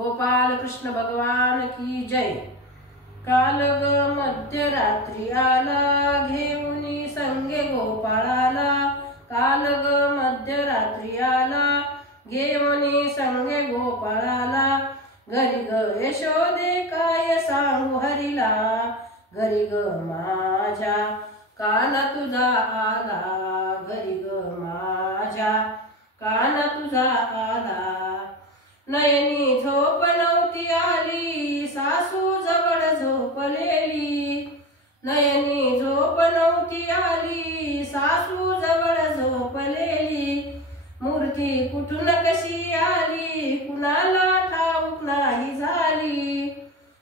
गोपाल कृष्ण भगवान की जय। काल ग मध्यरात्री आला, घेऊनी संगे गोपाळाला। काल ग मध्यरात्री आला, घेऊनी संगे गोपाळाला। घरी ग यशोदे काय सांगू हरीला, घरी ग माझ्या काना तुझा आला, घरी ग माझ्या काना तुझा आला। नयनी झोप नव्हती आली, सासू जवळ झोपलेली। नयनी झोप नव्हती आली, सासू जवळ झोपलेली। मूर्ती कुठून कशी आली, कुणाला ठाऊक नाही झाली।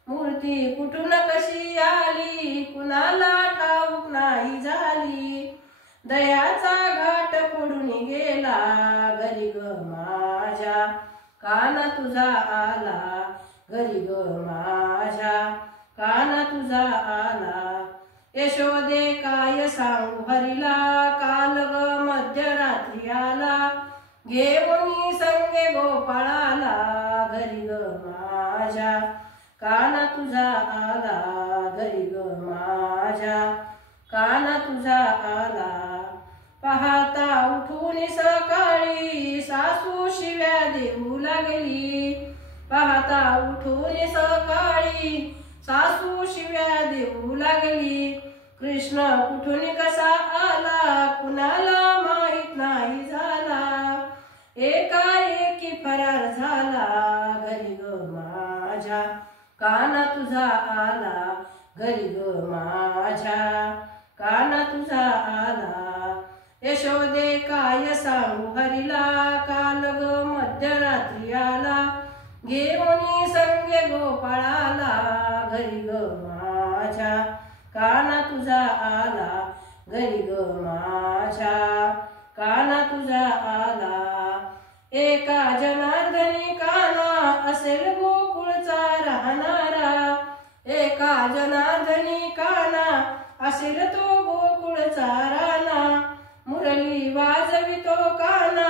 मूर्ती कुठून कशी आली, कुणाला ठाऊक नाही झाली। दयाचा घाट पडून गेला, घरी ग माझ्या काना तुझा आला, घरी ग माझ्या काना तुझा आला। यशोदे काय सांगू हरीला, काल ग मध्यरात्री आला। घेऊनी संगे गोपाळाला, घरी ग माझ्या काना तुझा आला, घरी ग माझ्या काना तुझा आला। पाहता उठून सकाळी, सासू शिव्या देऊ लागली। पाहता उठून सकाळी, सासू शिव्या देऊ लागली। कृष्ण कुठून कसा आला, कुणाला माहित नाही झाला। एकाएकी फरार झाला, घरी ग माझ्या काना तुझा आला, घरी ग माझ्या काना तुझा आला। यशोदे काय सांगू हरीला, काल ग मध्यरात्री आला। घेऊनी संगे गोपाळाला, घरी ग माझ्या काना तुझा आला, घरी ग माझ्या काना तुझा आला। एका जनार्दनी काना असेल गोकुळचा राहणारा। एका जनार्दनी काना असेल तो गोकुळचा राहणा। मुरली वाजवितो काना,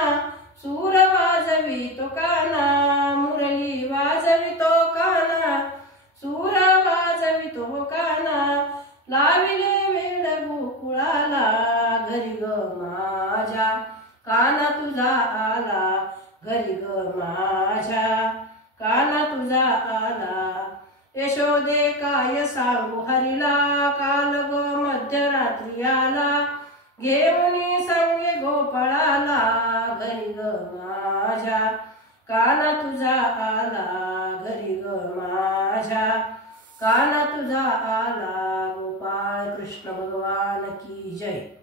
सूर वाजवितो काना। मुरली वाजवितो काना, सूर वाजवितो काना। लाविले वेळ गोकुळाला, घरी ग माझ्या काना तुझा आला, घरी ग माझ्या काना तुझा आला। यशोदे काय सांगू हरीला, काल ग मध्यरात्री आला। घेऊनी संगे गोपाळाला, घरी ग माझ्या काना तुझा आला, घरी ग माझ्या काना तुझा आला। गोपाल कृष्ण भगवान की जय।